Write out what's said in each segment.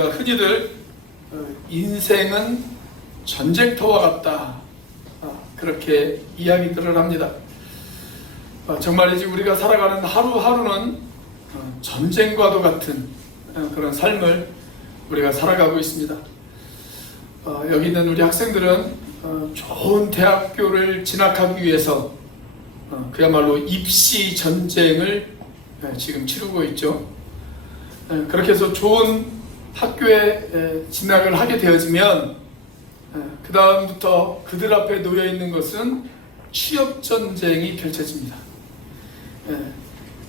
우리가 흔히들 인생은 전쟁터와 같다, 그렇게 이야기들을 합니다. 정말이지 우리가 살아가는 하루하루는 전쟁과도 같은 그런 삶을 우리가 살아가고 있습니다. 여기 있는 우리 학생들은 좋은 대학교를 진학하기 위해서 그야말로 입시 전쟁을 지금 치르고 있죠. 그렇게 해서 좋은 학교에 진학을 하게 되어지면 그 다음부터 그들 앞에 놓여 있는 것은 취업 전쟁이 펼쳐집니다.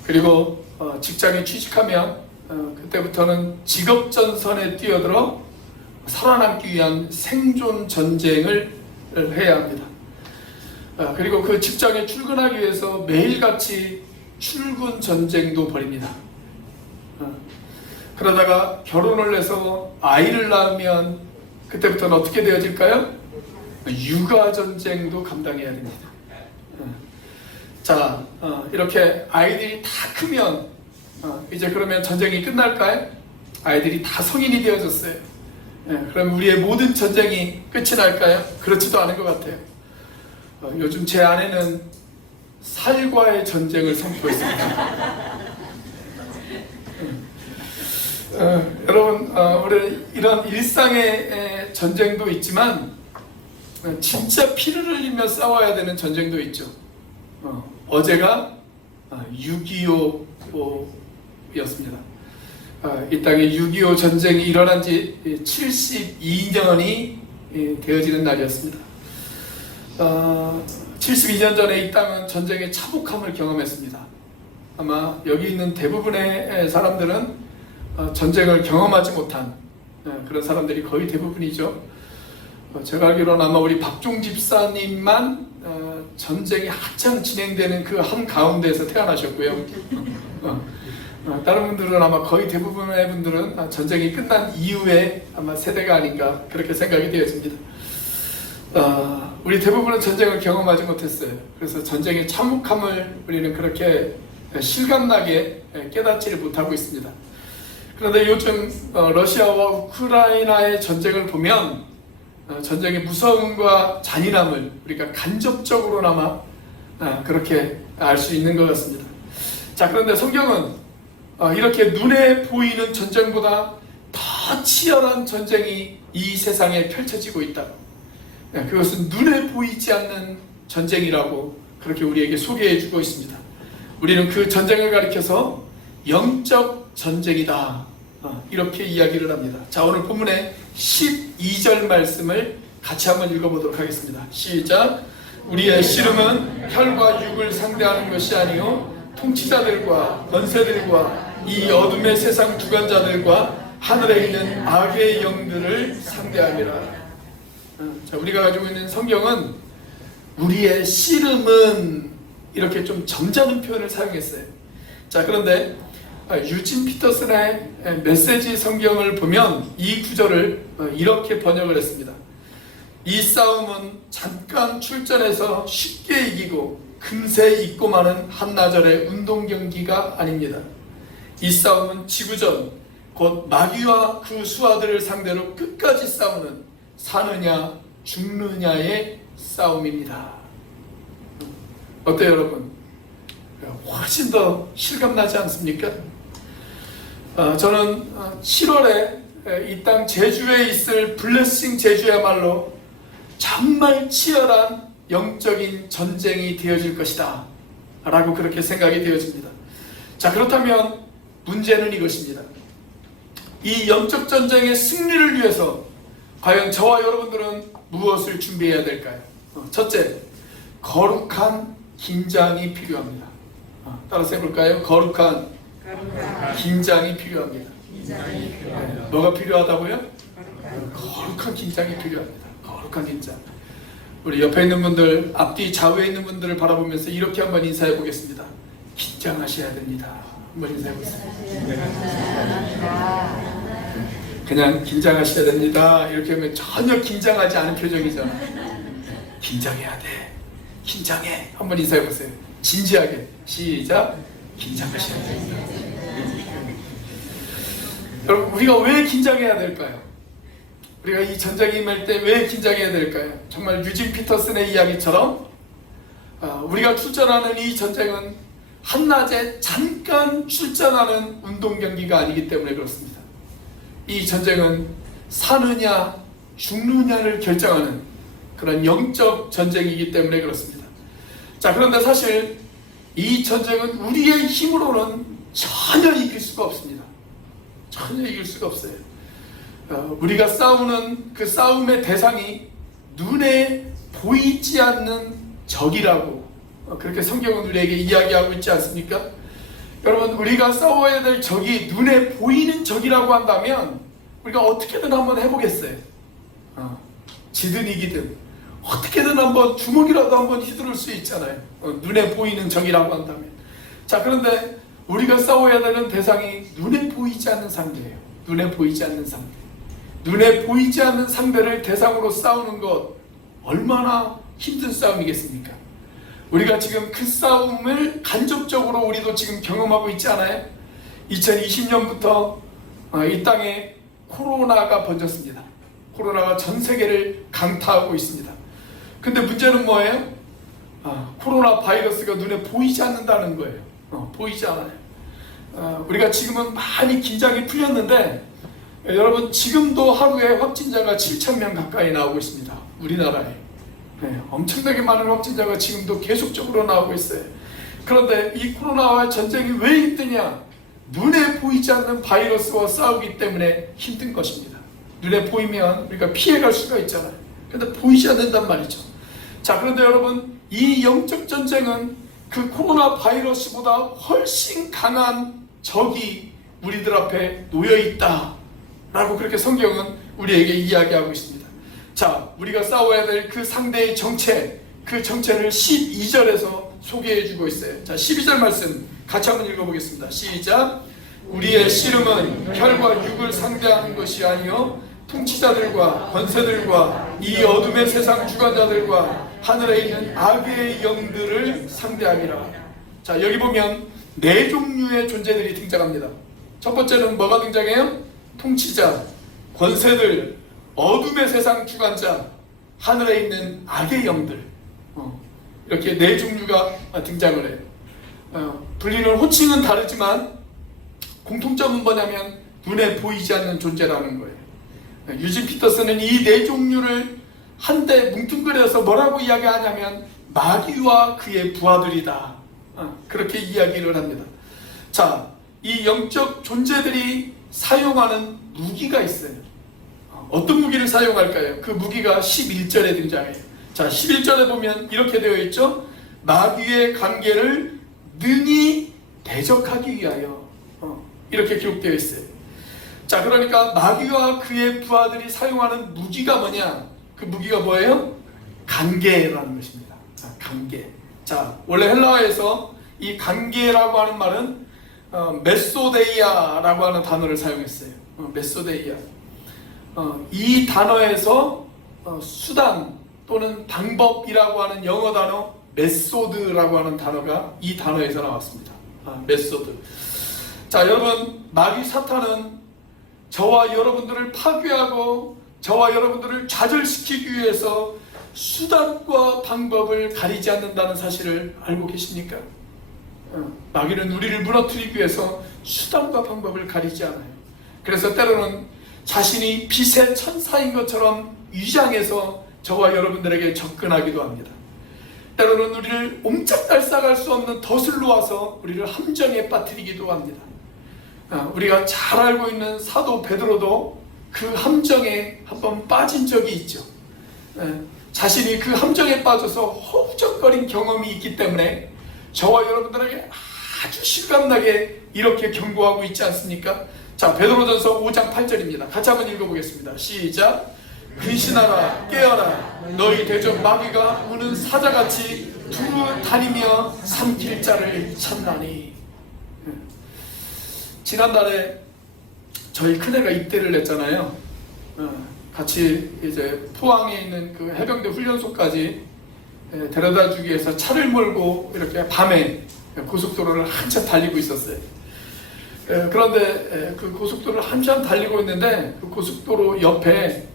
그리고 직장에 취직하면 그때부터는 직업 전선에 뛰어들어 살아남기 위한 생존 전쟁을 해야 합니다. 그리고 그 직장에 출근하기 위해서 매일같이 출근 전쟁도 벌입니다. 그러다가 결혼을 해서 아이를 낳으면 그때부터는 어떻게 되어질까요? 육아 전쟁도 감당해야 됩니다. 자, 이렇게 아이들이 다 크면 이제 그러면 전쟁이 끝날까요? 아이들이 다 성인이 되어졌어요. 그럼 우리의 모든 전쟁이 끝이 날까요? 그렇지도 않은 것 같아요. 요즘 제 아내는 살과의 전쟁을 삼고 있습니다. 여러분, 우리 이런 일상의 전쟁도 있지만 진짜 피를 흘리며 싸워야 되는 전쟁도 있죠. 어제가 6.25였습니다. 이 땅에 6.25 전쟁이 일어난 지 72년이 되어지는 날이었습니다. 72년 전에 이 땅은 전쟁의 참혹함을 경험했습니다. 아마 여기 있는 대부분의 사람들은 전쟁을 경험하지 못한 그런 사람들이 거의 대부분이죠. 제가 알기로는 아마 우리 박종 집사님만 전쟁이 한참 진행되는 그 한가운데에서 태어나셨고요. 다른 분들은 아마 거의 대부분의 분들은 전쟁이 끝난 이후에 아마 세대가 아닌가 그렇게 생각이 되어집니다. 우리 대부분은 전쟁을 경험하지 못했어요. 그래서 전쟁의 참혹함을 우리는 그렇게 실감나게 깨닫지를 못하고 있습니다. 그런데 요즘 러시아와 우크라이나의 전쟁을 보면 전쟁의 무서움과 잔인함을 우리가 간접적으로나마 그렇게 알 수 있는 것 같습니다. 자, 그런데 성경은 이렇게 눈에 보이는 전쟁보다 더 치열한 전쟁이 이 세상에 펼쳐지고 있다. 그것은 눈에 보이지 않는 전쟁이라고 그렇게 우리에게 소개해 주고 있습니다. 우리는 그 전쟁을 가리켜서 영적 전쟁이다, 이렇게 이야기를 합니다. 자, 오늘 본문의 12절 말씀을 같이 한번 읽어보도록 하겠습니다. 시작. 우리의 씨름은 혈과 육을 상대하는 것이 아니요 통치자들과 권세들과 이 어둠의 세상 주관자들과 하늘에 있는 악의 영들을 상대함이라. 자, 우리가 가지고 있는 성경은 우리의 씨름은 이렇게 좀 점잖은 표현을 사용했어요. 자, 그런데 유진 피터슨의 메시지 성경을 보면 이 구절을 이렇게 번역을 했습니다. 이 싸움은 잠깐 출전해서 쉽게 이기고 금세 잊고 마는 한나절의 운동 경기가 아닙니다. 이 싸움은 지구전, 곧 마귀와 그 수하들을 상대로 끝까지 싸우는 사느냐 죽느냐의 싸움입니다. 어때요, 여러분? 훨씬 더 실감나지 않습니까? 저는 7월에 이 땅 제주에 있을 블레싱 제주야말로 정말 치열한 영적인 전쟁이 되어질 것이다 라고 그렇게 생각이 되어집니다. 자, 그렇다면 문제는 이것입니다. 이 영적 전쟁의 승리를 위해서 과연 저와 여러분들은 무엇을 준비해야 될까요? 첫째, 거룩한 긴장이 필요합니다. 따라서 해볼까요? 거룩한 긴장이 필요합니다. 뭐가 필요하다고요? 거룩한 긴장이 필요합니다. 거룩한 긴장. 우리 옆에 있는 분들, 앞뒤 좌우에 있는 분들을 바라보면서 이렇게 한번 인사해 보겠습니다. 긴장하셔야 됩니다. 한번 인사해 보세요. 그냥 긴장하셔야 됩니다. 이렇게 하면 전혀 긴장하지 않은 표정이잖아요. 긴장해야 돼. 긴장해. 한번 인사해 보세요. 진지하게. 시작. 긴장하셔야 됩니다. 여러분, 우리가 왜 긴장해야 될까요? 우리가 이 전쟁이 임할 때 왜 긴장해야 될까요? 정말 유진 피터슨의 이야기처럼 우리가 출전하는 이 전쟁은 한낮에 잠깐 출전하는 운동 경기가 아니기 때문에 그렇습니다. 이 전쟁은 사느냐 죽느냐를 결정하는 그런 영적 전쟁이기 때문에 그렇습니다. 자, 그런데 사실 이 전쟁은 우리의 힘으로는 전혀 이길 수가 없습니다. 전혀 이길 수가 없어요. 우리가 싸우는 그 싸움의 대상이 눈에 보이지 않는 적이라고 그렇게 성경은 우리에게 이야기하고 있지 않습니까? 여러분, 우리가 싸워야 될 적이 눈에 보이는 적이라고 한다면 우리가 어떻게든 한번 해보겠어요. 지든 이기든 어떻게든 한번 주먹이라도 한번 휘두를 수 있잖아요. 눈에 보이는 적이라고 한다면. 자, 그런데 우리가 싸워야 되는 대상이 눈에 보이지 않는 상대예요. 눈에 보이지 않는 상대. 눈에 보이지 않는 상대를 대상으로 싸우는 것 얼마나 힘든 싸움이겠습니까? 우리가 지금 그 싸움을 간접적으로 우리도 지금 경험하고 있지 않아요? 2020년부터 이 땅에 코로나가 번졌습니다. 코로나가 전 세계를 강타하고 있습니다. 근데 문제는 뭐예요? 코로나 바이러스가 눈에 보이지 않는다는 거예요. 보이지 않아요. 우리가 지금은 많이 긴장이 풀렸는데 여러분, 지금도 하루에 확진자가 7,000명 가까이 나오고 있습니다. 우리나라에. 엄청나게 많은 확진자가 지금도 계속적으로 나오고 있어요. 그런데 이 코로나와 전쟁이 왜 힘드냐? 눈에 보이지 않는 바이러스와 싸우기 때문에 힘든 것입니다. 눈에 보이면 우리가 피해갈 수가 있잖아요. 그런데 보이지 않는단 말이죠. 자, 그런데 여러분, 이 영적 전쟁은 그 코로나 바이러스보다 훨씬 강한 적이 우리들 앞에 놓여 있다 라고 그렇게 성경은 우리에게 이야기하고 있습니다. 자, 우리가 싸워야 될 그 상대의 정체, 그 정체를 12절에서 소개해 주고 있어요. 자, 12절 말씀 같이 한번 읽어보겠습니다. 시작. 우리의 씨름은 혈과 육을 상대하는 것이 아니요 통치자들과 권세들과 이 어둠의 세상 주관자들과 하늘에 있는 악의 영들을 상대함이라. 자, 여기 보면 네 종류의 존재들이 등장합니다. 첫 번째는 뭐가 등장해요? 통치자, 권세들, 어둠의 세상 주관자, 하늘에 있는 악의 영들, 이렇게 네 종류가 등장을 해요. 불리는 호칭은 다르지만 공통점은 뭐냐면 눈에 보이지 않는 존재라는 거예요. 유진 피터슨은 이 네 종류를 한데 뭉뚱그려서 뭐라고 이야기하냐면 마귀와 그의 부하들이다, 그렇게 이야기를 합니다. 자, 이 영적 존재들이 사용하는 무기가 있어요. 어떤 무기를 사용할까요? 그 무기가 11절에 등장해요. 자, 11절에 보면 이렇게 되어 있죠. 마귀의 관계를 능히 대적하기 위하여, 이렇게 기록되어 있어요. 자, 그러니까 마귀와 그의 부하들이 사용하는 무기가 뭐냐? 그 무기가 뭐예요? 관계라는 것입니다. 관계. 자, 원래 헬라어에서 이 관계라고 하는 말은 메소데이아라고 하는 단어를 사용했어요. 메소데이아. 이 단어에서 수단 또는 방법이라고 하는 영어 단어 메소드라고 하는 단어가 이 단어에서 나왔습니다. 메소드. 자, 여러분, 마귀 사탄은 저와 여러분들을 파괴하고 저와 여러분들을 좌절시키기 위해서 수단과 방법을 가리지 않는다는 사실을 알고 계십니까? 마귀는 우리를 무너뜨리기 위해서 수단과 방법을 가리지 않아요. 그래서 때로는 자신이 빛의 천사인 것처럼 위장해서 저와 여러분들에게 접근하기도 합니다. 때로는 우리를 옴짝달싹할 수 없는 덫을 놓아서 우리를 함정에 빠뜨리기도 합니다. 우리가 잘 알고 있는 사도 베드로도 그 함정에 한번 빠진 적이 있죠. 자신이 그 함정에 빠져서 허우적거린 경험이 있기 때문에 저와 여러분들에게 아주 실감나게 이렇게 경고하고 있지 않습니까? 자, 베드로전서 5장 8절입니다. 같이 한번 읽어보겠습니다. 시작. 근신하라, 깨어라. 너희 대적 마귀가 우는 사자같이 두루 다니며 삼킬 자를 찾나니. 지난달에 저희 큰애가 입대를 했잖아요. 같이 이제 포항에 있는 그 해병대 훈련소까지 데려다 주기 위해서 차를 몰고 이렇게 밤에 고속도로를 한참 달리고 있었어요. 그런데 그 고속도로를 한참 달리고 있는데 그 고속도로 옆에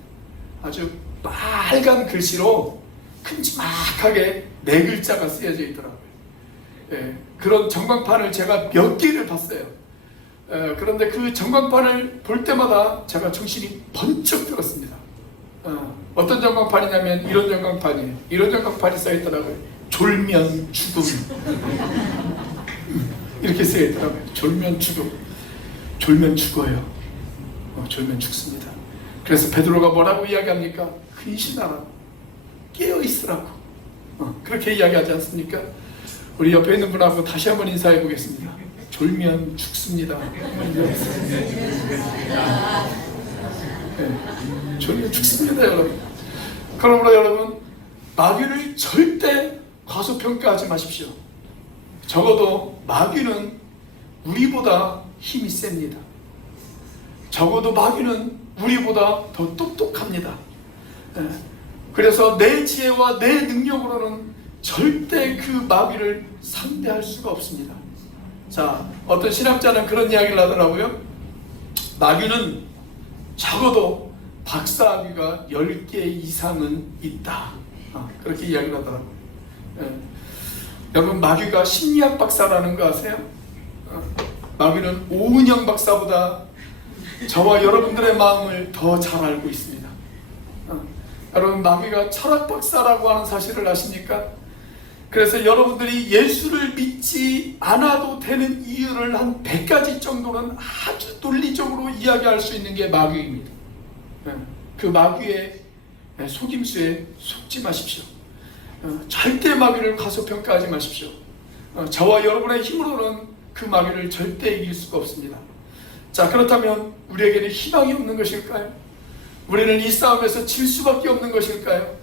아주 빨간 글씨로 큼지막하게 4글자가 쓰여져 있더라고요. 그런 전광판을 제가 몇 개를 봤어요. 그런데 그 전광판을 볼 때마다 제가 정신이 번쩍 들었습니다. 어떤 전광판이냐면 이런 전광판이에요. 이런 전광판이 써있더라고요. 졸면 죽음. 이렇게 써있더라고요. 졸면 죽음. 졸면 죽어요. 졸면 죽습니다. 그래서 베드로가 뭐라고 이야기합니까? 근신하라고, 깨어있으라고, 그렇게 이야기하지 않습니까? 우리 옆에 있는 분하고 다시 한번 인사해 보겠습니다. 졸면 죽습니다. 네, 졸면 죽습니다, 여러분. 그러므로 여러분, 마귀를 절대 과소평가하지 마십시오. 적어도 마귀는 우리보다 힘이 셉니다. 적어도 마귀는 우리보다 더 똑똑합니다. 그래서 내 지혜와 내 능력으로는 절대 그 마귀를 상대할 수가 없습니다. 자, 어떤 신학자는 그런 이야기를 하더라고요. 마귀는 적어도 박사학위가 10개 이상은 있다. 그렇게 이야기를 하더라고요. 여러분, 마귀가 심리학 박사라는 거 아세요? 마귀는 오은영 박사보다 저와 여러분들의 마음을 더 잘 알고 있습니다. 여러분, 마귀가 철학 박사라고 하는 사실을 아십니까? 그래서 여러분들이 예수를 믿지 않아도 되는 이유를 한 100가지 정도는 아주 논리적으로 이야기할 수 있는 게 마귀입니다. 그 마귀의 속임수에 속지 마십시오. 절대 마귀를 과소평가하지 마십시오. 저와 여러분의 힘으로는 그 마귀를 절대 이길 수가 없습니다. 자, 그렇다면 우리에게는 희망이 없는 것일까요? 우리는 이 싸움에서 질 수밖에 없는 것일까요?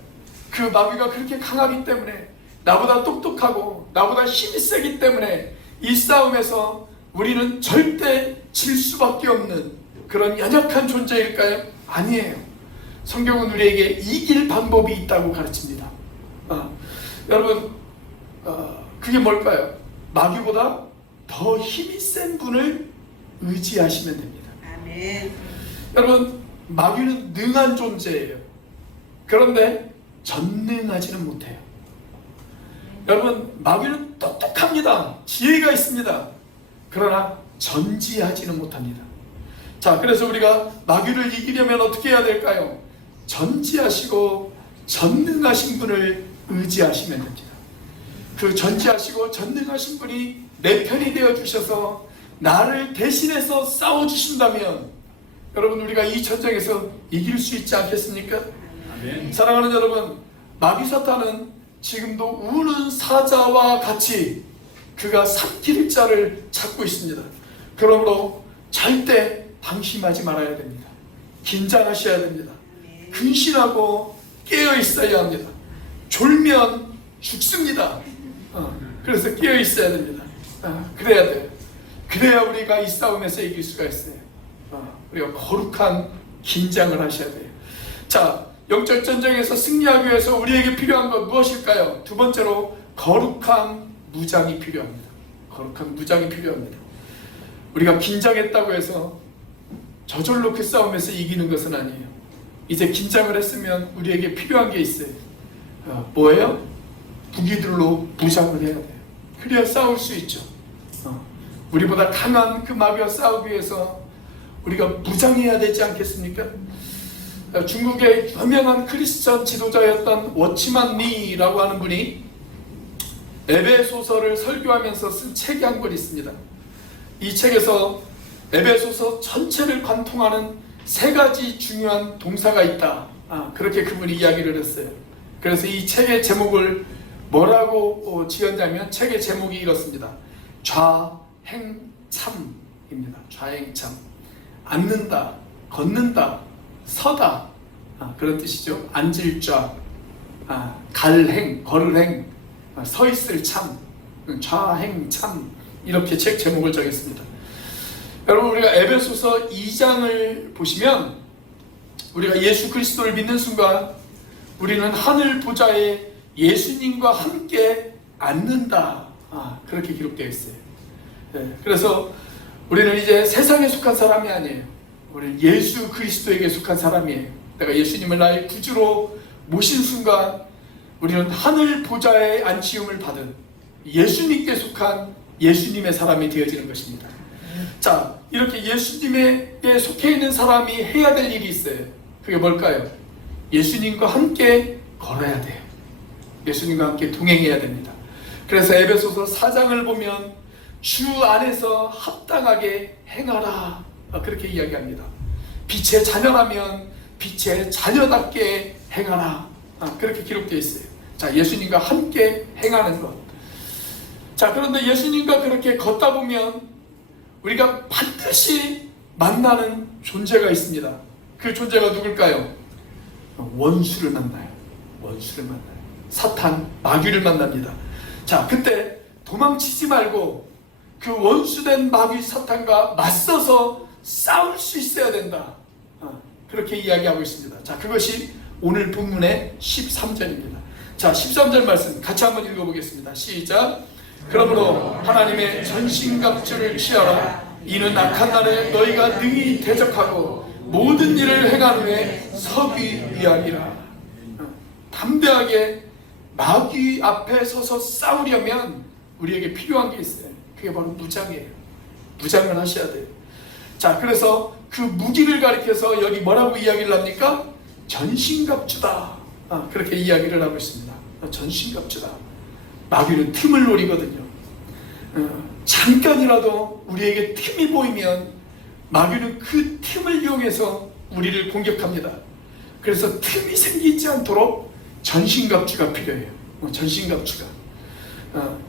그 마귀가 그렇게 강하기 때문에, 나보다 똑똑하고 나보다 힘이 세기 때문에 이 싸움에서 우리는 절대 질 수밖에 없는 그런 연약한 존재일까요? 아니에요. 성경은 우리에게 이길 방법이 있다고 가르칩니다. 여러분, 그게 뭘까요? 마귀보다 더 힘이 센 분을 의지하시면 됩니다. 아멘. 여러분, 마귀는 능한 존재예요. 그런데 전능하지는 못해요. 여러분, 마귀는 똑똑합니다. 지혜가 있습니다. 그러나 전지하지는 못합니다. 자, 그래서 우리가 마귀를 이기려면 어떻게 해야 될까요? 전지하시고 전능하신 분을 의지하시면 됩니다. 그 전지하시고 전능하신 분이 내 편이 되어 주셔서 나를 대신해서 싸워주신다면 여러분, 우리가 이 전쟁에서 이길 수 있지 않겠습니까? 아멘. 사랑하는 여러분, 마귀 사탄은 지금도 우는 사자와 같이 그가 삼킬 자를 찾고 있습니다. 그러므로 절대 방심하지 말아야 됩니다. 긴장하셔야 됩니다. 근신하고 깨어 있어야 합니다. 졸면 죽습니다. 그래서 깨어 있어야 됩니다. 그래야 돼요. 그래야 우리가 이 싸움에서 이길 수가 있어요. 우리가 거룩한 긴장을 하셔야 돼요. 자, 영적 전쟁에서 승리하기 위해서 우리에게 필요한 건 무엇일까요? 두 번째로 거룩한 무장이 필요합니다. 거룩한 무장이 필요합니다. 우리가 긴장했다고 해서 저절로 그 싸움에서 이기는 것은 아니에요. 이제 긴장을 했으면 우리에게 필요한 게 있어요. 뭐예요? 무기들로 무장을 해야 돼요. 그래야 싸울 수 있죠. 우리보다 강한 그 마귀와 싸우기 위해서 우리가 무장해야 되지 않겠습니까? 중국의 유명한 크리스천 지도자였던 워치만 리라고 하는 분이 에베소서를 설교하면서 쓴 책이 한 권 있습니다. 이 책에서 에베소서 전체를 관통하는 3가지 중요한 동사가 있다. 그렇게 그분이 이야기를 했어요. 그래서 이 책의 제목을 뭐라고 지었냐면, 책의 제목이 이렇습니다. 좌행참입니다. 좌행참. 앉는다, 걷는다, 서다, 그런 뜻이죠. 앉을 좌, 갈행, 걸을 행, 서 있을 참, 좌행참, 이렇게 책 제목을 정했습니다. 여러분, 우리가 에베소서 2장을 보시면 우리가 예수 그리스도를 믿는 순간 우리는 하늘 보좌에 예수님과 함께 앉는다, 그렇게 기록되어 있어요. 그래서 우리는 이제 세상에 속한 사람이 아니에요. 우리는 예수 그리스도에게 속한 사람이에요. 내가 예수님을 나의 구주로 모신 순간 우리는 하늘 보좌의 안치움을 받은 예수님께 속한 예수님의 사람이 되어지는 것입니다. 자, 이렇게 예수님에게 속해 있는 사람이 해야 될 일이 있어요. 그게 뭘까요? 예수님과 함께 걸어야 돼요. 예수님과 함께 동행해야 됩니다. 그래서 에베소서 4장을 보면 주 안에서 합당하게 행하라, 그렇게 이야기합니다. 빛의 자녀라면 빛의 자녀답게 행하라, 그렇게 기록되어 있어요. 자, 예수님과 함께 행하는 것. 자, 그런데 예수님과 그렇게 걷다 보면 우리가 반드시 만나는 존재가 있습니다. 그 존재가 누굴까요? 원수를 만나요. 원수를 만나요. 사탄, 마귀를 만납니다. 자, 그때 도망치지 말고 그 원수된 마귀 사탄과 맞서서 싸울 수 있어야 된다, 그렇게 이야기하고 있습니다. 자, 그것이 오늘 본문의 13절입니다. 자, 13절 말씀 같이 한번 읽어보겠습니다. 시작. 그러므로 하나님의 전신갑주를 취하라. 이는 악한 날에 너희가 능히 대적하고 모든 일을 행한 후에 서기 위함이라. 담대하게 마귀 앞에 서서 싸우려면 우리에게 필요한 게 있어요. 그게 바로 무장이에요. 무장을 하셔야 돼요. 자, 그래서 그 무기를 가리켜서 여기 뭐라고 이야기를 합니까? 전신갑주다, 그렇게 이야기를 하고 있습니다. 전신갑주다. 마귀는 틈을 노리거든요. 잠깐이라도 우리에게 틈이 보이면 마귀는 그 틈을 이용해서 우리를 공격합니다. 그래서 틈이 생기지 않도록 전신갑주가 필요해요. 전신갑주가.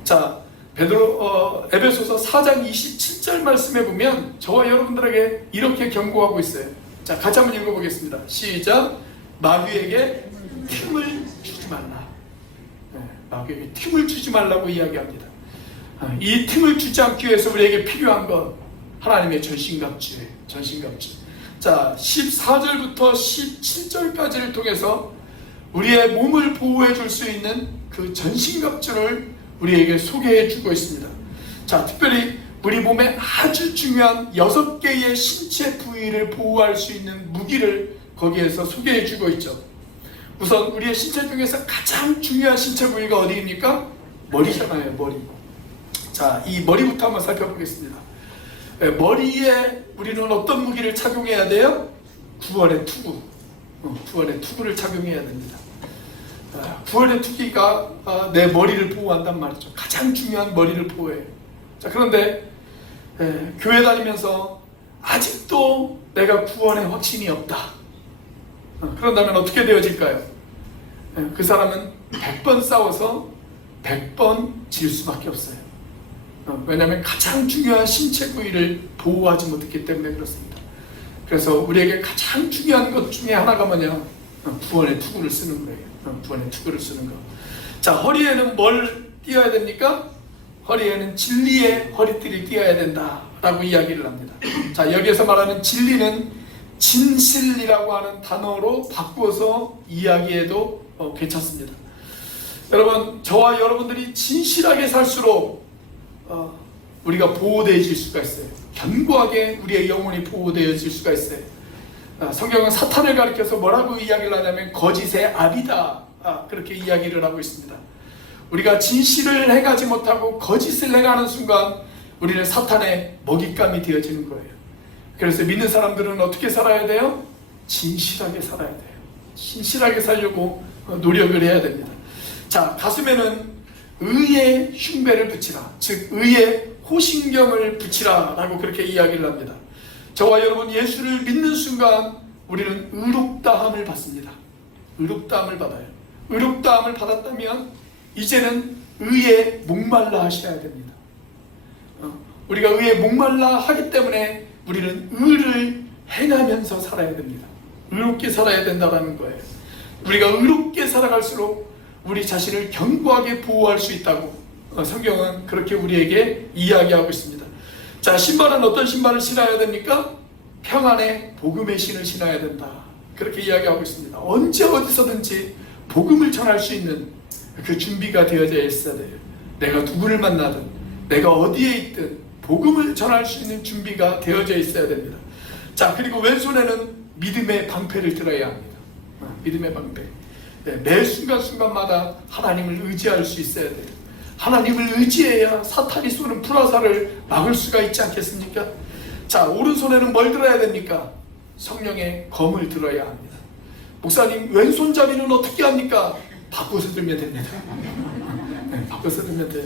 자, 에베소서 4장 27절 말씀에 보면 저와 여러분들에게 이렇게 경고하고 있어요. 자, 같이 한번 읽어보겠습니다. 시작. 마귀에게 틈을 주지 말라. 마귀에게 틈을 주지 말라고 이야기합니다. 이 틈을 주지 않기 위해서 우리에게 필요한 건 하나님의 전신갑주예요. 전신갑주. 자, 14절부터 17절까지를 통해서 우리의 몸을 보호해 줄 수 있는 그 전신갑주를 우리에게 소개해 주고 있습니다. 자, 특별히 우리 몸에 아주 중요한 6개의 신체 부위를 보호할 수 있는 무기를 거기에서 소개해 주고 있죠. 우선 우리의 신체 중에서 가장 중요한 신체 부위가 어디입니까? 머리잖아요. 머리. 자, 이 머리부터 한번 살펴보겠습니다. 머리에 우리는 어떤 무기를 착용해야 돼요? 구원의 투구. 구원의 투구를 착용해야 됩니다. 구원의 투기가 내 머리를 보호한단 말이죠. 가장 중요한 머리를 보호해요. 자, 그런데 교회 다니면서 아직도 내가 구원의 확신이 없다, 그런다면 어떻게 되어질까요? 그 사람은 100번 싸워서 100번 질 수밖에 없어요. 왜냐하면 가장 중요한 신체 부위를 보호하지 못했기 때문에 그렇습니다. 그래서 우리에게 가장 중요한 것 중에 하나가 뭐냐? 구원의 투구를 쓰는 거예요. 구원의 투구를 쓰는 거. 자, 허리에는 뭘 띄어야 됩니까? 허리에는 진리의 허리띠를 띄어야 된다라고 이야기를 합니다. 자, 여기에서 말하는 진리는 진실이라고 하는 단어로 바꾸어서 이야기해도 괜찮습니다. 여러분, 저와 여러분들이 진실하게 살수록 우리가 보호되어질 수가 있어요. 견고하게 우리의 영혼이 보호되어질 수가 있어요. 성경은 사탄을 가리켜서 뭐라고 이야기를 하냐면 거짓의 아비다, 그렇게 이야기를 하고 있습니다. 우리가 진실을 행하지 못하고 거짓을 행하는 순간 우리는 사탄의 먹잇감이 되어지는 거예요. 그래서 믿는 사람들은 어떻게 살아야 돼요? 진실하게 살아야 돼요. 진실하게 살려고 노력을 해야 됩니다. 자, 가슴에는 의의 흉배를 붙이라, 즉 의의 호신경을 붙이라 라고 그렇게 이야기를 합니다. 저와 여러분, 예수를 믿는 순간 우리는 의롭다함을 받습니다. 의롭다함을 받아요. 의롭다함을 받았다면 이제는 의에 목말라 하셔야 됩니다. 우리가 의에 목말라 하기 때문에 우리는 의를 행하면서 살아야 됩니다. 의롭게 살아야 된다는 거예요. 우리가 의롭게 살아갈수록 우리 자신을 견고하게 보호할 수 있다고 성경은 그렇게 우리에게 이야기하고 있습니다. 자, 신발은 어떤 신발을 신어야 됩니까? 평안의 복음의 신을 신어야 된다, 그렇게 이야기하고 있습니다. 언제 어디서든지 복음을 전할 수 있는 그 준비가 되어져 있어야 돼요. 내가 누구를 만나든, 내가 어디에 있든 복음을 전할 수 있는 준비가 되어져 있어야 됩니다. 자, 그리고 왼손에는 믿음의 방패를 들어야 합니다. 믿음의 방패. 네, 매 순간순간마다 하나님을 의지할 수 있어야 돼요. 하나님을 의지해야 사탄이 쏘는 불화살을 막을 수가 있지 않겠습니까? 자, 오른손에는 뭘 들어야 됩니까? 성령의 검을 들어야 합니다. 목사님, 왼손잡이는 어떻게 합니까? 바꿔서 들면 됩니다. 네, 바꿔서 들면 돼요.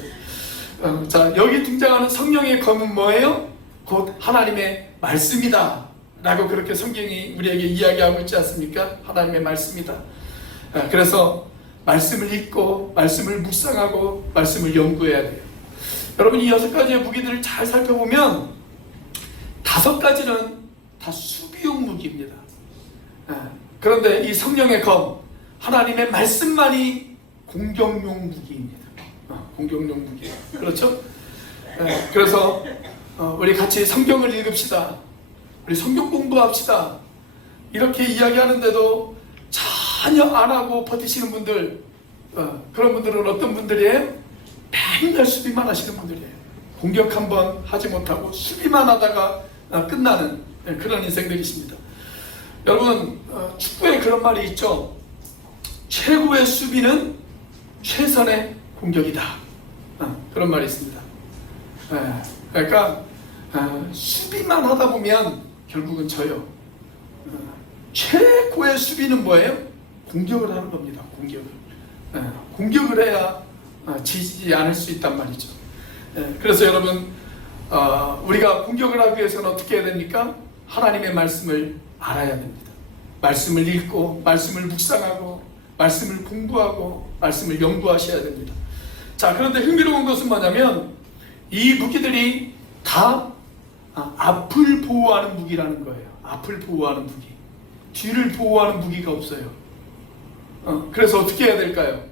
자, 여기 등장하는 성령의 검은 뭐예요? 곧 하나님의 말씀이다 라고 그렇게 성경이 우리에게 이야기하고 있지 않습니까? 하나님의 말씀이다. 그래서 말씀을 읽고 말씀을 묵상하고 말씀을 연구해야 돼요. 여러분, 이 6가지의 무기들을 잘 살펴보면 5가지는 다 수비용 무기입니다. 그런데 이 성령의 검, 하나님의 말씀만이 공격용 무기입니다. 공격용 무기. 그렇죠? 그래서 우리 같이 성경을 읽읍시다. 우리 성경 공부합시다. 이렇게 이야기하는데도 전혀 안 하고 버티시는 분들, 그런 분들은 어떤 분들이에요? 맨날 수비만 하시는 분들이에요. 공격 한번 하지 못하고 수비만 하다가 끝나는 그런 인생들이십니다. 여러분, 축구에 그런 말이 있죠. 최고의 수비는 최선의 공격이다. 그런 말이 있습니다. 그러니까 수비만 하다 보면 결국은 져요. 최고의 수비는 뭐예요? 공격을 하는 겁니다. 공격을 해야 지지 않을 수 있단 말이죠. 그래서 여러분, 우리가 공격을 하기 위해서는 어떻게 해야 됩니까? 하나님의 말씀을 알아야 됩니다. 말씀을 읽고 말씀을 묵상하고 말씀을 공부하고 말씀을 연구하셔야 됩니다. 자, 그런데 흥미로운 것은 뭐냐면 이 무기들이 다 앞을 보호하는 무기라는 거예요. 앞을 보호하는 무기. 뒤를 보호하는 무기가 없어요. 그래서 어떻게 해야 될까요?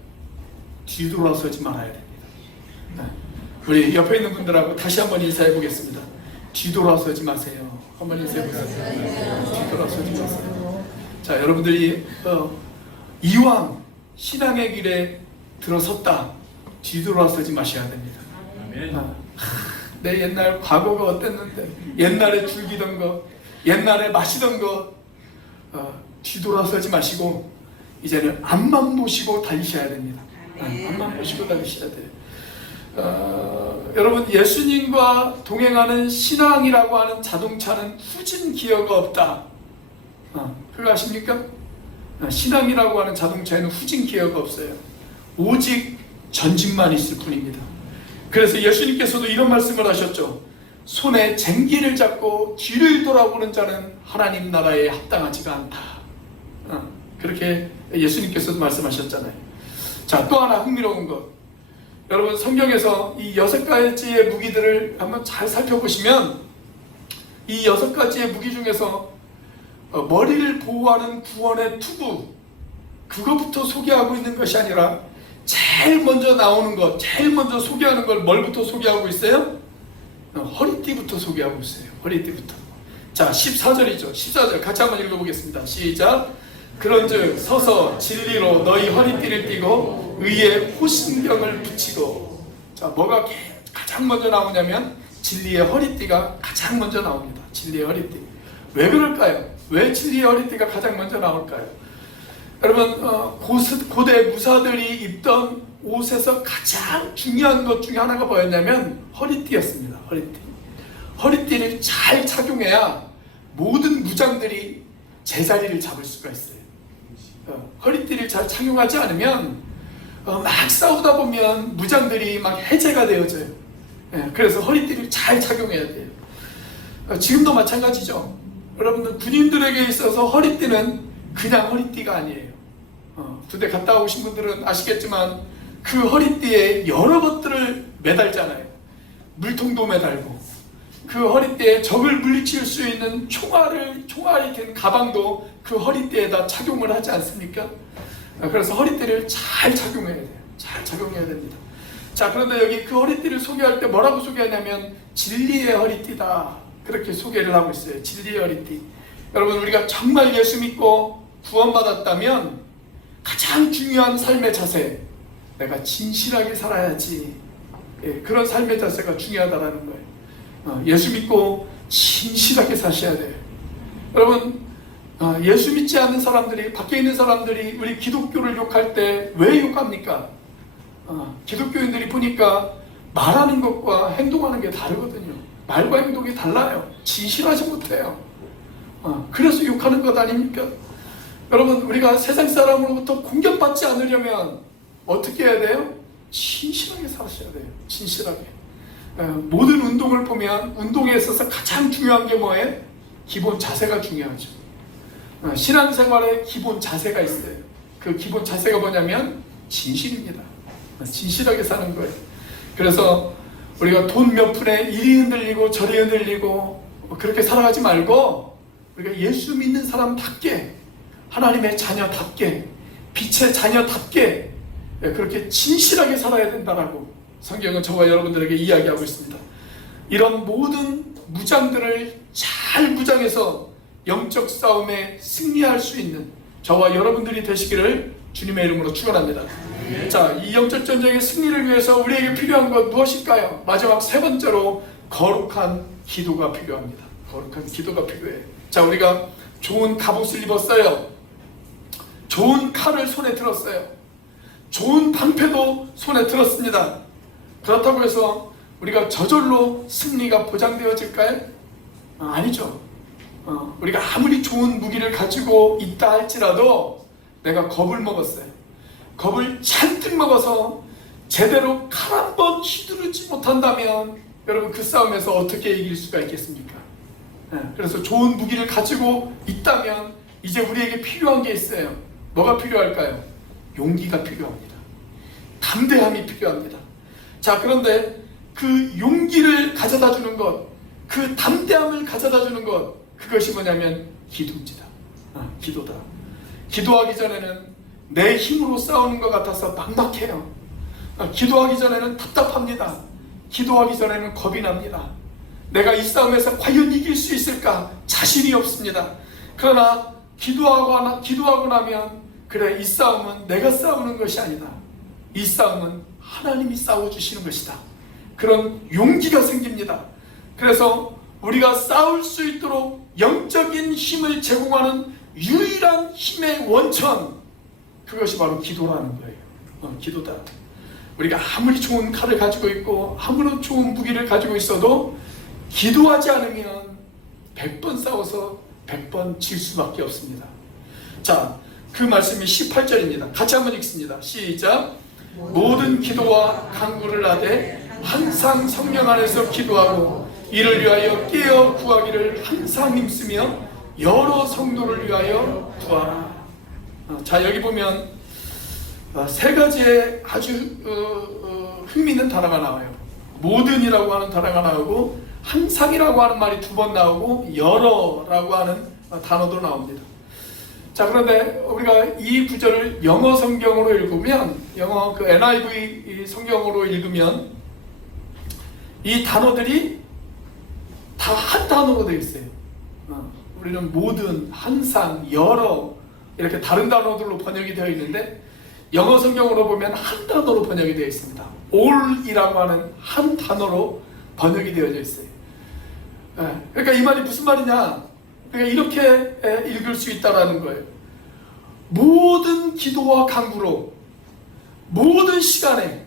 뒤돌아서지 말아야 됩니다. 우리 옆에 있는 분들하고 다시 한번 인사해 보겠습니다. 뒤돌아서지 마세요. 한번 인사해 보세요. 뒤돌아서지 마세요. 자, 여러분들이 이왕 신앙의 길에 들어섰다, 뒤돌아서지 마셔야 됩니다. 내 옛날 과거가 어땠는데, 옛날에 즐기던 것, 옛날에 마시던 것, 뒤돌아서지 마시고 이제는 앞만 보시고 달리셔야 됩니다. 앞만 보시고 달리셔야 돼요. 여러분, 예수님과 동행하는 신앙이라고 하는 자동차는 후진 기어가 없다. 그거 아십니까? 신앙이라고 하는 자동차에는 후진 기어가 없어요. 오직 전진만 있을 뿐입니다. 그래서 예수님께서도 이런 말씀을 하셨죠. 손에 쟁기를 잡고 뒤를 돌아보는 자는 하나님 나라에 합당하지가 않다. 그렇게 예수님께서도 말씀하셨잖아요. 자, 또 하나 흥미로운 것. 여러분, 성경에서 이 6가지의 무기들을 한번 잘 살펴보시면 이 6가지의 무기 중에서 머리를 보호하는 구원의 투구, 그것부터 소개하고 있는 것이 아니라 제일 먼저 나오는 것, 제일 먼저 소개하는 걸 뭘부터 소개하고 있어요? 허리띠부터 소개하고 있어요. 허리띠부터. 자, 14절이죠. 14절 같이 한번 읽어보겠습니다. 시작. 그런즉 서서 진리로 너희 허리띠를 띠고 의의 호신경을 붙이고. 자, 뭐가 가장 먼저 나오냐면 진리의 허리띠가 가장 먼저 나옵니다. 진리의 허리띠. 왜 그럴까요? 왜 진리의 허리띠가 가장 먼저 나올까요? 여러분, 고대 무사들이 입던 옷에서 가장 중요한 것 중에 하나가 뭐였냐면 허리띠였습니다. 허리띠. 허리띠를 잘 착용해야 모든 무장들이 제자리를 잡을 수가 있어요. 허리띠를 잘 착용하지 않으면 막 싸우다 보면 무장들이 막 해제가 되어져요. 그래서 허리띠를 잘 착용해야 돼요. 지금도 마찬가지죠. 여러분들, 군인들에게 있어서 허리띠는 그냥 허리띠가 아니에요. 군대 갔다 오신 분들은 아시겠지만 그 허리띠에 여러 것들을 매달잖아요. 물통도 매달고, 그 허리띠에 적을 물리칠 수 있는 총알이 된 가방도 그 허리띠에다 착용을 하지 않습니까? 그래서 허리띠를 잘 착용해야 돼요. 잘 착용해야 됩니다. 자, 그런데 여기 그 허리띠를 소개할 때 뭐라고 소개하냐면 진리의 허리띠다, 그렇게 소개를 하고 있어요. 진리의 허리띠. 여러분, 우리가 정말 예수 믿고 구원받았다면 가장 중요한 삶의 자세, 내가 진실하게 살아야지. 그런 삶의 자세가 중요하다라는 거예요. 예수 믿고 진실하게 사셔야 돼요. 여러분, 예수 믿지 않는 사람들이, 밖에 있는 사람들이 우리 기독교를 욕할 때 왜 욕합니까? 기독교인들이 보니까 말하는 것과 행동하는 게 다르거든요. 말과 행동이 달라요. 진실하지 못해요. 그래서 욕하는 것 아닙니까? 여러분, 우리가 세상 사람으로부터 공격받지 않으려면 어떻게 해야 돼요? 진실하게 사셔야 돼요. 진실하게. 모든 운동을 보면 운동에 있어서 가장 중요한 게 뭐예요? 기본 자세가 중요하죠. 신앙생활에 기본 자세가 있어요. 그 기본 자세가 뭐냐면 진실입니다. 진실하게 사는 거예요. 그래서 우리가 돈 몇 푼에 이리 흔들리고 저리 흔들리고 그렇게 살아가지 말고 우리가 예수 믿는 사람답게, 하나님의 자녀답게, 빛의 자녀답게 그렇게 진실하게 살아야 된다라고 성경은 저와 여러분들에게 이야기하고 있습니다. 이런 모든 무장들을 잘 무장해서 영적 싸움에 승리할 수 있는 저와 여러분들이 되시기를 주님의 이름으로 축원합니다. 자, 이 영적 전쟁의 승리를 위해서 우리에게 필요한 것 무엇일까요? 마지막 세 번째로 거룩한 기도가 필요합니다. 거룩한 기도가 필요해요. 자, 우리가 좋은 갑옷을 입었어요. 좋은 칼을 손에 들었어요. 좋은 방패도 손에 들었습니다. 그렇다고 해서 우리가 저절로 승리가 보장되어질까요? 아니죠. 우리가 아무리 좋은 무기를 가지고 있다 할지라도 내가 겁을 먹었어요. 겁을 잔뜩 먹어서 제대로 칼 한 번 휘두르지 못한다면 여러분 그 싸움에서 어떻게 이길 수가 있겠습니까? 그래서 좋은 무기를 가지고 있다면 이제 우리에게 필요한 게 있어요. 뭐가 필요할까요? 용기가 필요합니다. 담대함이 필요합니다. 자, 그런데 그 용기를 가져다 주는 것, 그 담대함을 가져다 주는 것, 그것이 뭐냐면 기도입니다. 기도다. 기도하기 전에는 내 힘으로 싸우는 것 같아서 막막해요. 기도하기 전에는 답답합니다. 기도하기 전에는 겁이 납니다. 내가 이 싸움에서 과연 이길 수 있을까? 자신이 없습니다. 그러나 기도하고 나면 그래, 이 싸움은 내가 싸우는 것이 아니다. 이 싸움은 하나님이 싸워주시는 것이다. 그런 용기가 생깁니다. 그래서 우리가 싸울 수 있도록 영적인 힘을 제공하는 유일한 힘의 원천, 그것이 바로 기도라는 거예요. 기도다. 우리가 아무리 좋은 칼을 가지고 있고 아무리 좋은 무기를 가지고 있어도 기도하지 않으면 100번 싸워서 100번 질 수밖에 없습니다. 자, 그 말씀이 18절입니다. 같이 한번 읽습니다. 시작. 모든 기도와 간구를 하되 항상 성령 안에서 기도하고 이를 위하여 깨어 구하기를 항상 힘쓰며 여러 성도를 위하여 구하라. 자, 여기 보면 세 가지의 아주 흥미있는 단어가 나와요. 모든이라고 하는 단어가 나오고 항상이라고 하는 말이 두 번 나오고 여러라고 하는 단어도 나옵니다. 자, 그런데 우리가 이 구절을 영어 성경으로 읽으면, 영어 그 NIV 성경으로 읽으면 이 단어들이 다 한 단어로 되어 있어요. 우리는 모든, 항상, 여러 이렇게 다른 단어들로 번역이 되어 있는데 영어 성경으로 보면 한 단어로 번역이 되어 있습니다. all이라고 하는 한 단어로 번역이 되어져 있어요. 그러니까 이 말이 무슨 말이냐? 그러니까 이렇게 읽을 수 있다라는 거예요. 모든 기도와 간구로 모든 시간에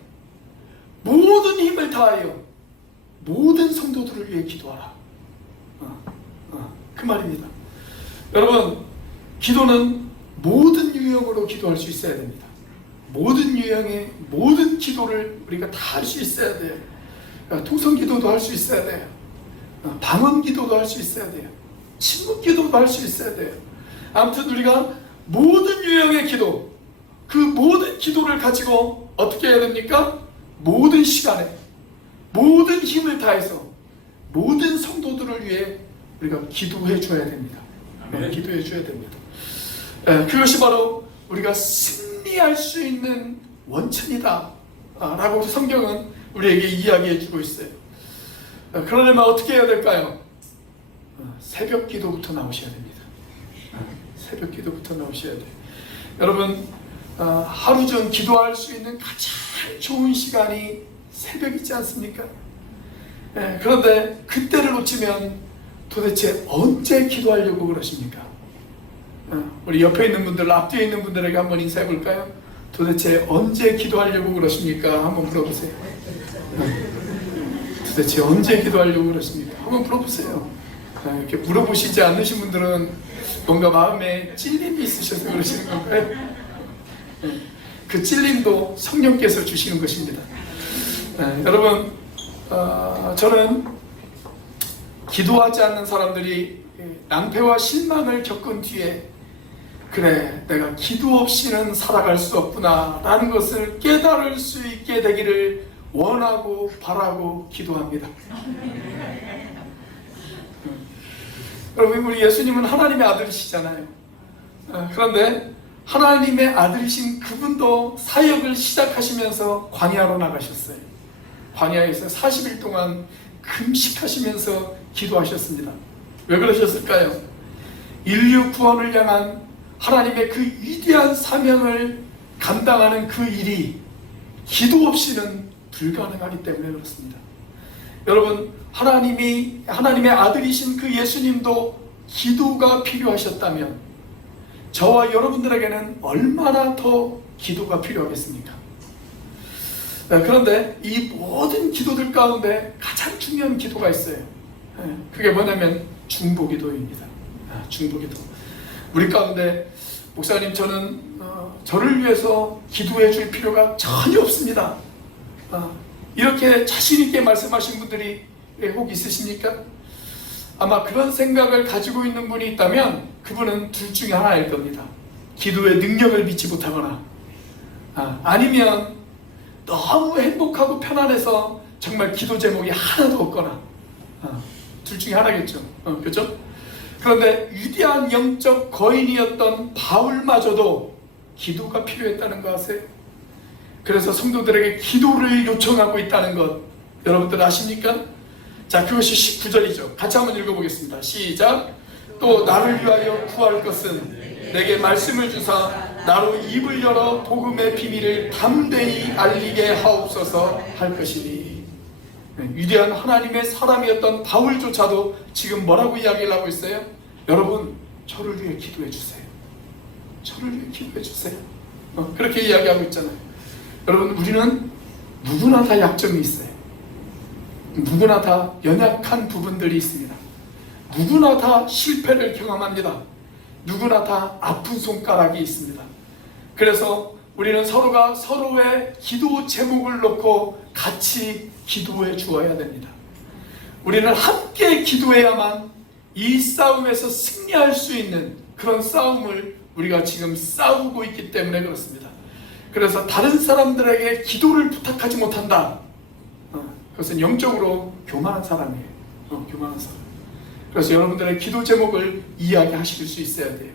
모든 힘을 다하여 모든 성도들을 위해 기도하라. 그 말입니다. 여러분, 기도는 모든 유형으로 기도할 수 있어야 됩니다. 모든 유형의 모든 기도를 우리가 다 할 수 있어야 돼요. 통성 기도도 할 수 있어야 돼요. 방언 기도도 할 수 있어야 돼요. 침묵 기도도 할 수 있어야 돼요. 아무튼 우리가 모든 유형의 기도, 그 모든 기도를 가지고 어떻게 해야 됩니까? 모든 시간에 모든 힘을 다해서 모든 성도들을 위해 우리가 기도해 줘야 됩니다. 기도해 줘야 됩니다. 그것이 바로 우리가 승리할 수 있는 원천이다 라고 성경은 우리에게 이야기해 주고 있어요. 그러려면 어떻게 해야 될까요? 새벽 기도부터 나오셔야 됩니다. 새벽 기도부터 나오셔야 돼요. 여러분, 하루 전 기도할 수 있는 가장 좋은 시간이 새벽이지 않습니까? 그런데 그때를 놓치면 도대체 언제 기도하려고 그러십니까? 우리 옆에 있는 분들, 앞뒤에 있는 분들에게 한번 인사해 볼까요? 도대체 언제 기도하려고 그러십니까? 한번 물어보세요. 도대체 언제 기도하려고 그러십니까? 한번 물어보세요. 이렇게 물어보시지 않으신 분들은 뭔가 마음에 찔림이 있으셔서 그러시는 건가요? 그 찔림도 성령께서 주시는 것입니다. 여러분, 저는 기도하지 않는 사람들이 낭패와 실망을 겪은 뒤에 그래, 내가 기도 없이는 살아갈 수 없구나 라는 것을 깨달을 수 있게 되기를 원하고 바라고 기도합니다. 여러분, 우리 예수님은 하나님의 아들이시잖아요. 그런데 하나님의 아들이신 그분도 사역을 시작하시면서 광야로 나가셨어요. 광야에서 40일 동안 금식하시면서 기도하셨습니다. 왜 그러셨을까요? 인류 구원을 향한 하나님의 그 위대한 사명을 감당하는 그 일이 기도 없이는 불가능하기 때문에 그렇습니다. 여러분, 하나님의 아들이신 그 예수님도 기도가 필요하셨다면 저와 여러분들에게는 얼마나 더 기도가 필요하겠습니까? 그런데 이 모든 기도들 가운데 가장 중요한 기도가 있어요. 그게 뭐냐면 중보기도입니다. 중보기도. 우리 가운데 목사님, 저는 저를 위해서 기도해 줄 필요가 전혀 없습니다. 이렇게 자신 있게 말씀하신 분들이 혹 있으십니까? 아마 그런 생각을 가지고 있는 분이 있다면 그분은 둘 중에 하나일 겁니다. 기도의 능력을 믿지 못하거나 아니면 너무 행복하고 편안해서 정말 기도 제목이 하나도 없거나 둘 중에 하나겠죠. 그렇죠? 그런데 위대한 영적 거인이었던 바울마저도 기도가 필요했다는 거 아세요? 그래서 성도들에게 기도를 요청하고 있다는 것 여러분들 아십니까? 자, 그것이 19절이죠. 같이 한번 읽어보겠습니다. 시작. 또 나를 위하여 구할 것은 내게 말씀을 주사 나로 입을 열어 복음의 비밀을 담대히 알리게 하옵소서 할 것이니. 위대한 하나님의 사람이었던 바울조차도 지금 뭐라고 이야기를 하고 있어요? 여러분, 저를 위해 기도해 주세요. 저를 위해 기도해 주세요. 그렇게 이야기하고 있잖아요. 여러분, 우리는 누구나 다 약점이 있어요. 누구나 다 연약한 부분들이 있습니다. 누구나 다 실패를 경험합니다. 누구나 다 아픈 손가락이 있습니다. 그래서 우리는 서로가 서로의 기도 제목을 놓고 같이 기도해 주어야 됩니다. 우리는 함께 기도해야만 이 싸움에서 승리할 수 있는 그런 싸움을 우리가 지금 싸우고 있기 때문에 그렇습니다. 그래서 다른 사람들에게 기도를 부탁하지 못한다. 그것은 영적으로 교만한 사람이에요. 교만한 사람. 그래서 여러분들의 기도 제목을 이야기하실 수 있어야 돼요.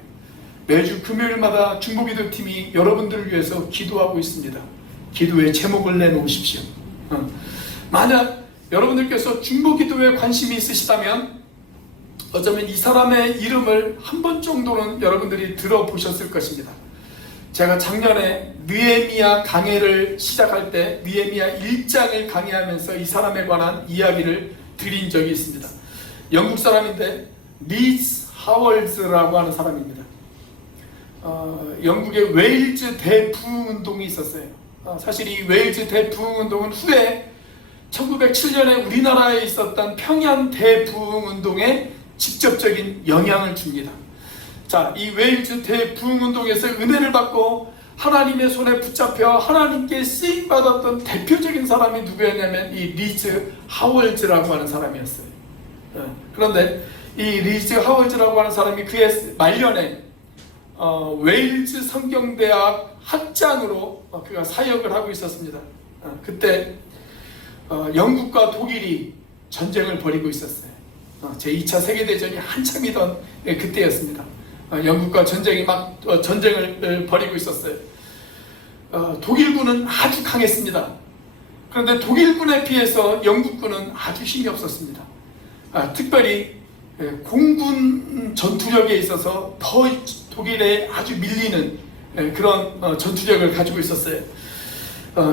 매주 금요일마다 중보기도팀이 여러분들을 위해서 기도하고 있습니다. 기도의 제목을 내놓으십시오. 만약 여러분들께서 중보기도에 관심이 있으시다면 어쩌면 이 사람의 이름을 한 번 정도는 여러분들이 들어보셨을 것입니다. 제가 작년에 느헤미야 강해를 시작할 때 느헤미야 1장을 강의하면서 이 사람에 관한 이야기를 드린 적이 있습니다. 영국 사람인데 리즈 하월즈라고 하는 사람입니다. 영국의 웨일즈 대부흥운동이 있었어요. 사실 이 웨일즈 대부흥운동은 후에 1907년에 우리나라에 있었던 평양 대부흥운동에 직접적인 영향을 줍니다. 자, 이 웨일즈 대부흥운동에서 은혜를 받고 하나님의 손에 붙잡혀 하나님께 쓰임받았던 대표적인 사람이 누구였냐면 이 리즈 하월즈라고 하는 사람이었어요. 그런데 이 리즈 하월즈라고 하는 사람이 그의 말년에 웨일즈 성경대학 학장으로 그가 사역을 하고 있었습니다. 그때 영국과 독일이 전쟁을 벌이고 있었어요. 제2차 세계대전이 한참이던 그때였습니다. 영국과 전쟁을 벌이고 있었어요. 독일군은 아주 강했습니다. 그런데 독일군에 비해서 영국군은 아주 힘이 없었습니다. 특별히 공군 전투력에 있어서 더 독일에 아주 밀리는 그런 전투력을 가지고 있었어요.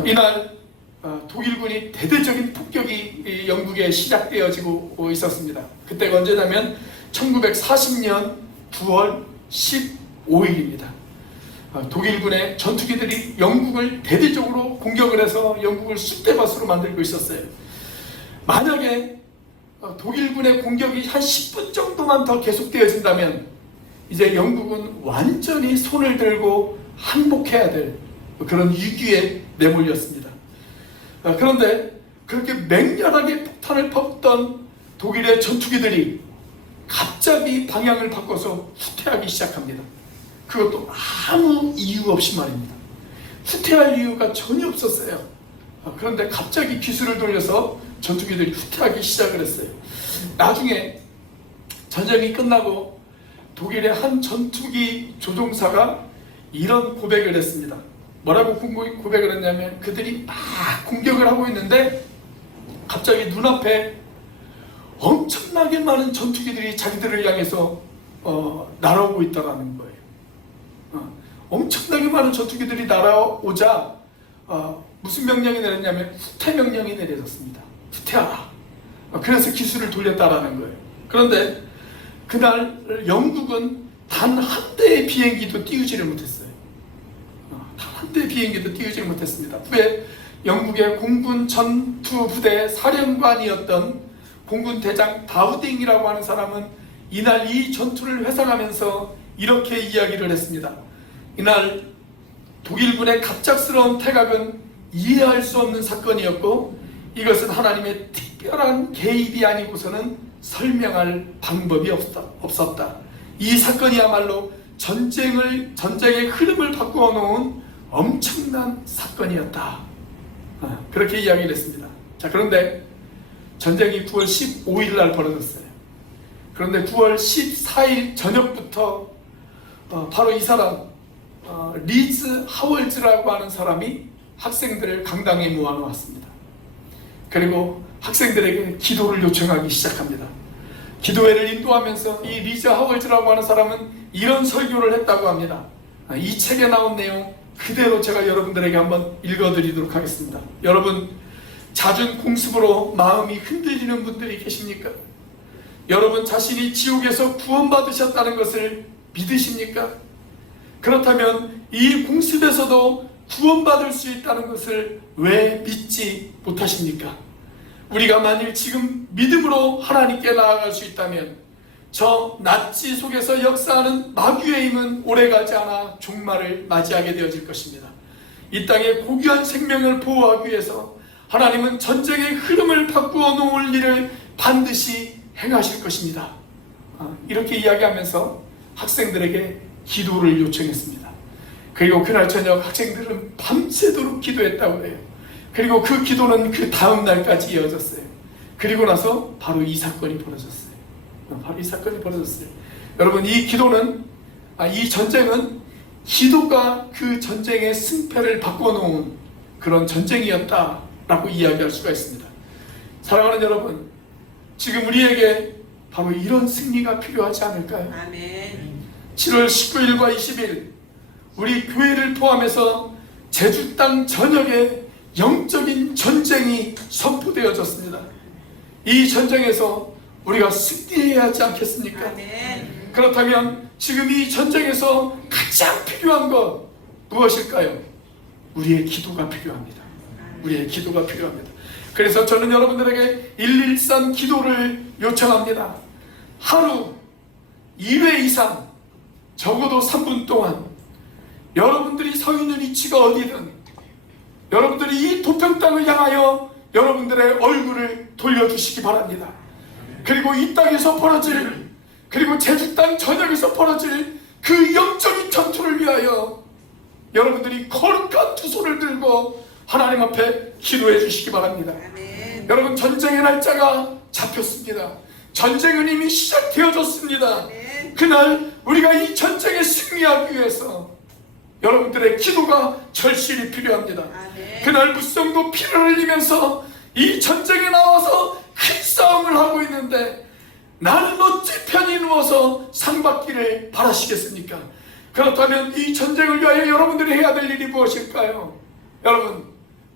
이날 독일군이 대대적인 폭격이 영국에 시작되어지고 있었습니다. 그때가 언제냐면 1940년 9월 15일입니다. 독일군의 전투기들이 영국을 대대적으로 공격을 해서 영국을 쑥대밭으로 만들고 있었어요. 만약에 독일군의 공격이 한 10분 정도만 더 계속되어진다면 이제 영국은 완전히 손을 들고 항복해야 될 그런 위기에 내몰렸습니다. 그런데 그렇게 맹렬하게 폭탄을 퍼붓던 독일의 전투기들이 갑자기 방향을 바꿔서 후퇴하기 시작합니다. 그것도 아무 이유 없이 말입니다. 후퇴할 이유가 전혀 없었어요. 그런데 갑자기 기술을 돌려서 전투기들이 후퇴하기 시작을 했어요. 나중에 전쟁이 끝나고 독일의 한 전투기 조종사가 이런 고백을 했습니다. 뭐라고 고백을 했냐면 그들이 막 공격을 하고 있는데 갑자기 눈앞에 엄청나게 많은 전투기들이 자기들을 향해서 날아오고 있다는 거예요. 엄청나게 많은 전투기들이 날아오자 무슨 명령이 내렸냐면 후퇴 명령이 내려졌습니다. 후퇴하라. 그래서 기술을 돌렸다라는 거예요. 그런데 그날 영국은 단 한 대의 비행기도 띄우지를 못했어요. 단 한 대의 비행기도 띄우지를 못했습니다. 후에 영국의 공군 전투부대 사령관이었던 공군 대장 다우딩이라고 하는 사람은 이날 이 전투를 회상하면서 이렇게 이야기를 했습니다. 이날 독일군의 갑작스러운 퇴각은 이해할 수 없는 사건이었고 이것은 하나님의 특별한 개입이 아니고서는 설명할 방법이 없었다. 이 사건이야말로 전쟁의 흐름을 바꾸어 놓은 엄청난 사건이었다. 그렇게 이야기를 했습니다. 자, 그런데 전쟁이 9월 15일 날 벌어졌어요. 그런데 9월 14일 저녁부터 바로 이 사람 리즈 하월즈라고 하는 사람이 학생들을 강당에 모아놓았습니다. 그리고 학생들에게 기도를 요청하기 시작합니다. 기도회를 인도하면서 이 리즈 하월즈라고 하는 사람은 이런 설교를 했다고 합니다. 이 책에 나온 내용 그대로 제가 여러분들에게 한번 읽어드리도록 하겠습니다. 여러분, 잦은 공습으로 마음이 흔들리는 분들이 계십니까? 여러분 자신이 지옥에서 구원받으셨다는 것을 믿으십니까? 그렇다면 이 공습에서도 구원받을 수 있다는 것을 왜 믿지 못하십니까? 우리가 만일 지금 믿음으로 하나님께 나아갈 수 있다면 저 나치 속에서 역사하는 마귀의 힘은 오래가지 않아 종말을 맞이하게 되어질 것입니다. 이 땅의 고귀한 생명을 보호하기 위해서 하나님은 전쟁의 흐름을 바꾸어 놓을 일을 반드시 행하실 것입니다. 이렇게 이야기하면서 학생들에게 기도를 요청했습니다. 그리고 그날 저녁 학생들은 밤새도록 기도했다고 해요. 그리고 그 기도는 그 다음 날까지 이어졌어요. 그리고 나서 바로 이 사건이 벌어졌어요. 여러분, 이 기도는 이 전쟁은 기도가 그 전쟁의 승패를 바꿔놓은 그런 전쟁이었다라고 이야기할 수가 있습니다. 사랑하는 여러분, 지금 우리에게 바로 이런 승리가 필요하지 않을까요? 아멘. 7월 19일과 20일 우리 교회를 포함해서 제주 땅 전역에 영적인 전쟁이 선포되어졌습니다. 이 전쟁에서 우리가 승리해야 하지 않겠습니까? 아멘. 그렇다면 지금 이 전쟁에서 가장 필요한 것 무엇일까요? 우리의 기도가 필요합니다. 우리의 기도가 필요합니다. 그래서 저는 여러분들에게 113 기도를 요청합니다. 하루 2회 이상 적어도 3분 동안 여러분들이 서 있는 위치가 어디든 여러분들이 이 도평 땅을 향하여 여러분들의 얼굴을 돌려주시기 바랍니다. 그리고 이 땅에서 벌어질, 그리고 제주 땅 전역에서 벌어질 그 영적인 전투를 위하여 여러분들이 거룩한 두 손을 들고 하나님 앞에 기도해 주시기 바랍니다. 아멘. 여러분, 전쟁의 날짜가 잡혔습니다. 전쟁은 이미 시작되어졌습니다. 아멘. 그날 우리가 이 전쟁에 승리하기 위해서 여러분들의 기도가 절실히 필요합니다. 아멘. 그날 무성도 피를 흘리면서 이 전쟁에 나와서 큰 싸움을 하고 있는데 나는 어찌 편히 누워서 상 받기를 바라시겠습니까? 그렇다면 이 전쟁을 위하여 여러분들이 해야 될 일이 무엇일까요? 여러분,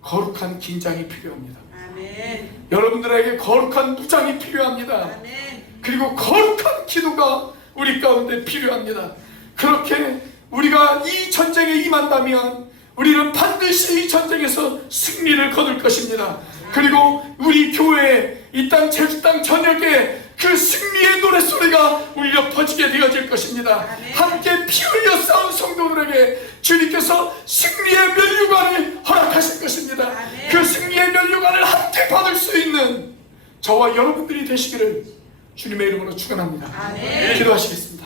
거룩한 긴장이 필요합니다. 아멘. 여러분들에게 거룩한 무장이 필요합니다. 아멘. 그리고 거룩한 기도가 우리 가운데 필요합니다. 그렇게 우리가 이 전쟁에 임한다면 우리는 반드시 이 전쟁에서 승리를 거둘 것입니다. 그리고 우리 교회에 이 땅 제주 땅 전역에 그 승리의 노랫소리가 울려 퍼지게 되어질 것입니다. 아멘. 함께 피 흘려 싸운 성도들에게 주님께서 승리의 면류관을 허락하실 것입니다. 아멘. 그 승리의 면류관을 함께 받을 수 있는 저와 여러분들이 되시기를 주님의 이름으로 축원합니다. 아멘. 기도하시겠습니다.